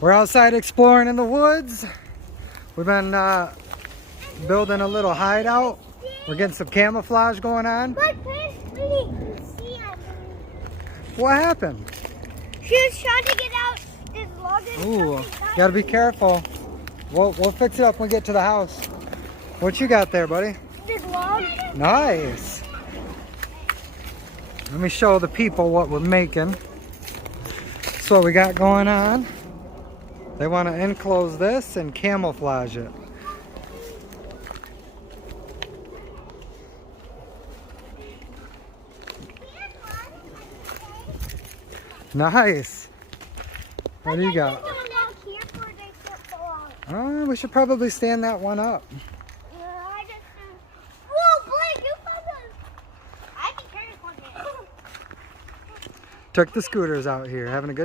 We're outside exploring in the woods. We've been building a little hideout. We're getting some camouflage going on. What happened? She was trying to get out this log. Ooh, gotta be careful. We'll fix it up when we get to the house. What you got there, buddy? This log. Nice. Let me show the people what we're making. That's what we got going on. They want to enclose this and camouflage it. Nice. What do you got? We should probably stand that one up. Whoa, Blake, you found us. I can carry one. Took the scooters out here, having a good